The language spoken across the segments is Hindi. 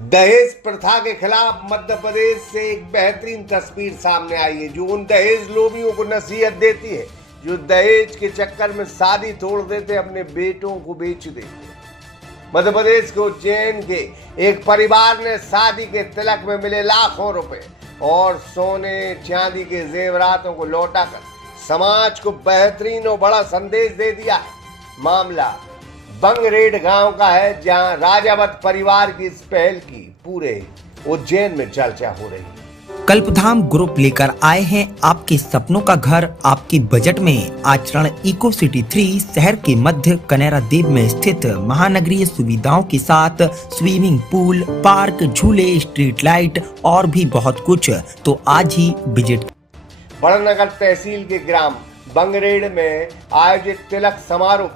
दहेज प्रथा के खिलाफ मध्य प्रदेश से एक बेहतरीन तस्वीर सामने आई है, जो उन दहेज लोभियों को नसीहत देती है जो दहेज के चक्कर में शादी तोड़ देते, अपने बेटों को बेच देते। मध्य प्रदेश के उज्जैन के एक परिवार ने शादी के तिलक में मिले लाखों रुपए और सोने चांदी के जेवरातों को लौटाकर समाज को बेहतरीन और बड़ा संदेश दे दिया है। मामला बंगरेड गांव का है, जहां राजावत परिवार की इस पहल की पूरे उज्जैन में चर्चा हो रही है। कल्पधाम ग्रुप लेकर आए हैं आपके सपनों का घर आपकी बजट में। आचरण इको सिटी 3 शहर के मध्य कनेरा देव में स्थित महानगरीय सुविधाओं के साथ स्विमिंग पूल, पार्क, झूले, स्ट्रीट लाइट और भी बहुत कुछ। तो आज ही विजिट। बड़नगर तहसील के ग्राम बंगरेड में आयोजित तिलक समारोह,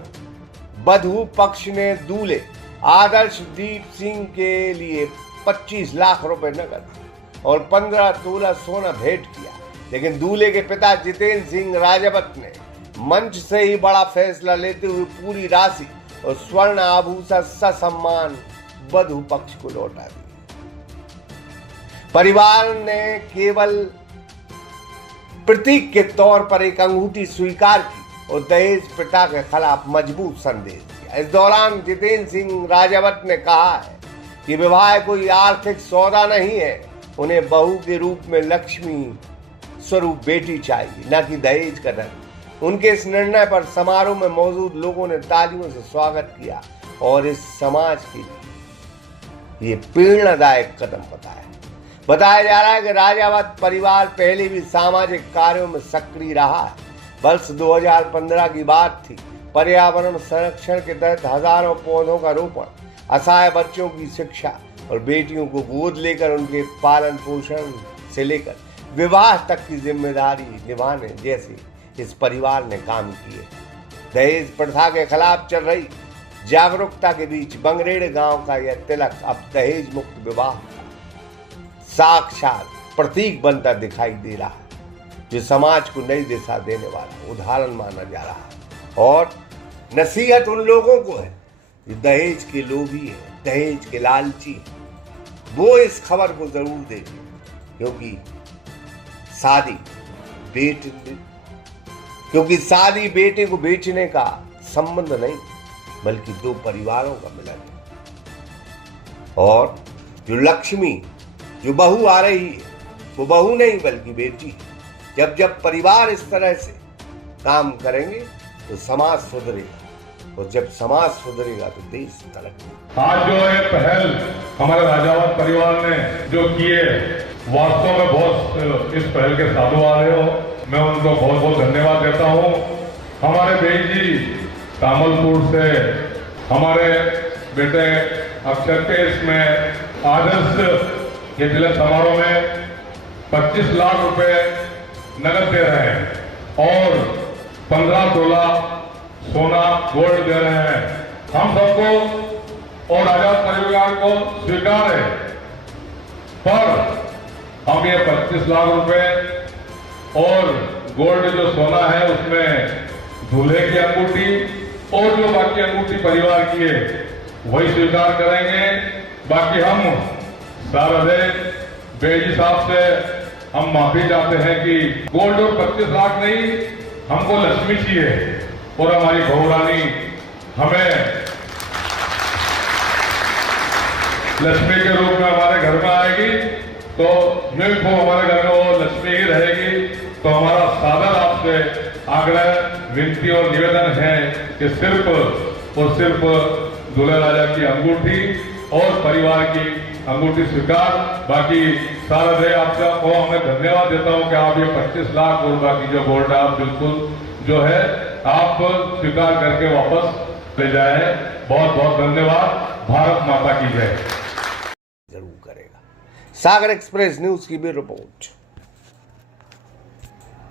वधू पक्ष ने दूल्हे आदर्शदीप सिंह के लिए 25 लाख रुपए नकद और 15 तोला सोना भेंट किया, लेकिन दूल्हे के पिता जितेंद्र सिंह राजावत ने मंच से ही बड़ा फैसला लेते हुए पूरी राशि और स्वर्ण आभूषण ससम्मान वधू पक्ष को लौटा दी। परिवार ने केवल प्रतीक के तौर पर एक अंगूठी स्वीकार की और दहेज प्रथा के खिलाफ मजबूत संदेश दिया। इस दौरान जितेंद्र सिंह राजावत ने कहा है कि विवाह कोई आर्थिक सौदा नहीं है, उन्हें बहू के रूप में लक्ष्मी स्वरूप बेटी चाहिए, न कि दहेज का धन। उनके इस निर्णय पर समारोह में मौजूद लोगों ने तालियों से स्वागत किया और इस समाज के लिए ये प्रेरणादायक कदम बताया जा रहा है कि राजावत परिवार पहले भी सामाजिक कार्यों में सक्रिय रहा है। वर्ष 2015 की बात थी। पर्यावरण संरक्षण के तहत हजारों पौधों का रोपण, असहाय बच्चों की शिक्षा और बेटियों को गोद लेकर उनके पालन पोषण से लेकर विवाह तक की जिम्मेदारी निभाने जैसे इस परिवार ने काम किए। दहेज प्रथा के खिलाफ चल रही जागरूकता के बीच बंगरेड गांव का यह तिलक अब दहेज मुक्त विवाह का साक्षात प्रतीक बनता दिखाई दे रहा है, जो समाज को नई दिशा देने वाला उदाहरण माना जा रहा है। और नसीहत उन लोगों को है जो दहेज के लोभी है, दहेज के लालची है, वो इस खबर को जरूर देखें, क्योंकि शादी बेटे को बेचने का संबंध नहीं, बल्कि दो परिवारों का मिलन है। और जो लक्ष्मी, जो बहू आ रही है, वो बहू नहीं बल्कि बेटी है। जब परिवार इस तरह से काम करेंगे तो समाज सुधरेगा, और जब समाज सुधरेगा तो देश तरक्की। आज जो ये पहल हमारे राजावत परिवार ने जो किए, वास्तव में बहुत इस पहल के साधुवाद है, मैं उनको बहुत बहुत धन्यवाद देता हूँ। हमारे बेई जी तामलपुर से हमारे बेटे अक्षर के इसमें आदर्श ये तिलक समारोह में 25 लाख रुपए नगद दे रहे हैं और 15 तोला सोना गोल्ड दे रहे हैं। हम सबको और आजाद परिवार को स्वीकार है, पर हम ये 25 लाख रुपए और गोल्ड जो सोना है उसमें दूल्हे की अंगूठी और जो बाकी अंगूठी परिवार की है वही स्वीकार करेंगे। बाकी हम सारे बेजी साहब से हम माफी चाहते हैं कि गोल्ड और 25 लाख नहीं, हमको लक्ष्मी चाहिए और हमारी बहू रानी हमें लक्ष्मी के रूप में हमारे घर में आएगी, तो यूं वो हमारे घर में वो लक्ष्मी ही रहेगी। तो हमारा सादर आपसे आग्रह, विनती और निवेदन है कि सिर्फ और सिर्फ दूल्हे राजा की अंगूठी और परिवार की अंगूठी स्वीकार। बाकी सारा दे आपको मैं धन्यवाद देता हूं कि आप ये 25 लाख और बाकी जो गोल्ड आप बिल्कुल जो है आप स्वीकार करके वापस ले जाए। बहुत बहुत धन्यवाद। भारत माता की जय। जरूर करेगा। सागर एक्सप्रेस न्यूज की भी रिपोर्ट।